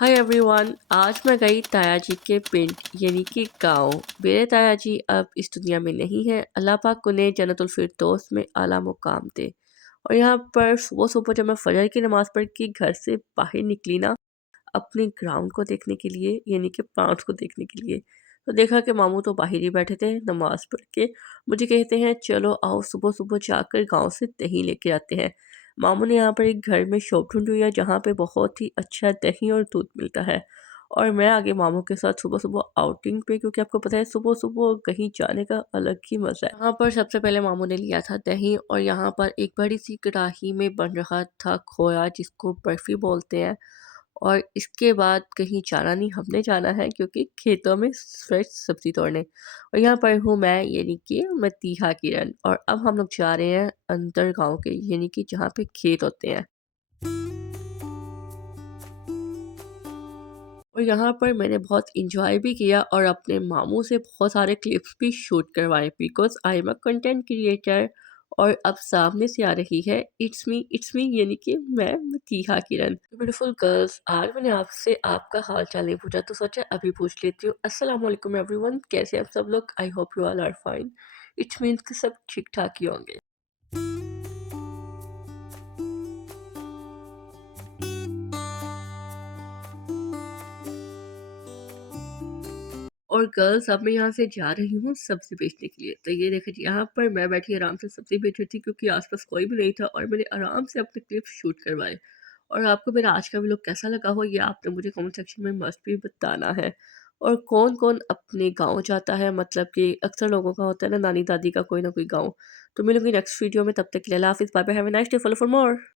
Hi everyone. आज मैं गई ताया जी के पिंड यानी कि गांव। मेरे ताया जी अब इस दुनिया में नहीं है। अल्लाह पाक उन्हें जन्नतुल फिरदौस में आला मुकाम दे। और यहाँ पर सुबह सुबह जब मैं फजर की नमाज पढ़ के घर से बाहर निकली ना, अपने ग्राउंड को देखने के लिए यानी कि प्लांट्स को देखने के लिए, तो देखा कि मामू तो बाहर ही बैठे थे नमाज पढ़ के। मुझे कहते हैं चलो आओ सुबह सुबह जाकर गांव से दही लेके आते हैं। मामू ने यहाँ पर एक घर में शॉप ढूंढी हुई है जहाँ पे बहुत ही अच्छा दही और दूध मिलता है। और मैं आगे मामू के साथ सुबह सुबह आउटिंग पे, क्योंकि आपको पता है सुबह सुबह कहीं जाने का अलग ही मज़ा है। यहाँ पर सबसे पहले मामू ने लिया था दही, और यहाँ पर एक बड़ी सी कढ़ाई में बन रहा था खोया जिसको बर्फ़ी बोलते हैं। और इसके बाद कहीं जाना नहीं, हमने जाना है क्योंकि खेतों में फ्रेश सब्ज़ी तोड़ने। और यहाँ पर हूँ मैं यानी कि मतीहा किरण, और अब हम लोग जा रहे हैं अंदर गाँव के यानी कि जहाँ पे खेत होते हैं। और यहाँ पर मैंने बहुत एन्जॉय भी किया और अपने मामू से बहुत सारे क्लिप्स भी शूट करवाए because I am a content creator. और अब सामने से आ रही है इट्स मी यानी कि मैं मतीहा किरण। ब्यूटीफुल गर्ल्स, आज मैंने आपसे आपका हाल चाल नहीं पूछा तो सोचा अभी पूछ लेती हूँ। अस्सलाम वालेकुम एवरीवन, कैसे हैं आप सब लोग? I hope you all are fine. It's means कि सब ठीक ठाक ही होंगे। और गर्ल्स अब मैं यहाँ से जा रही हूँ सब्ज़ी बेचने के लिए। तो ये देखिए जी, यहाँ पर मैं बैठी आराम से सब्ज़ी बेच रही थी क्योंकि आस-पास कोई भी नहीं था और मैंने आराम से अपने क्लिप्स शूट करवाए। और आपको मेरा आज का व्लॉग कैसा लगा हो ये आपने मुझे कमेंट सेक्शन में मस्ट भी बताना है। और कौन-कौन अपने गाँव जाता है, मतलब कि अक्सर लोगों का होता है ना नानी-दादी का कोई ना कोई गाँव। तो मिलूँगी नेक्स्ट वीडियो में, तब तक के लिए अल्लाह हाफ़िज़, bye bye, have a nice day, follow for more.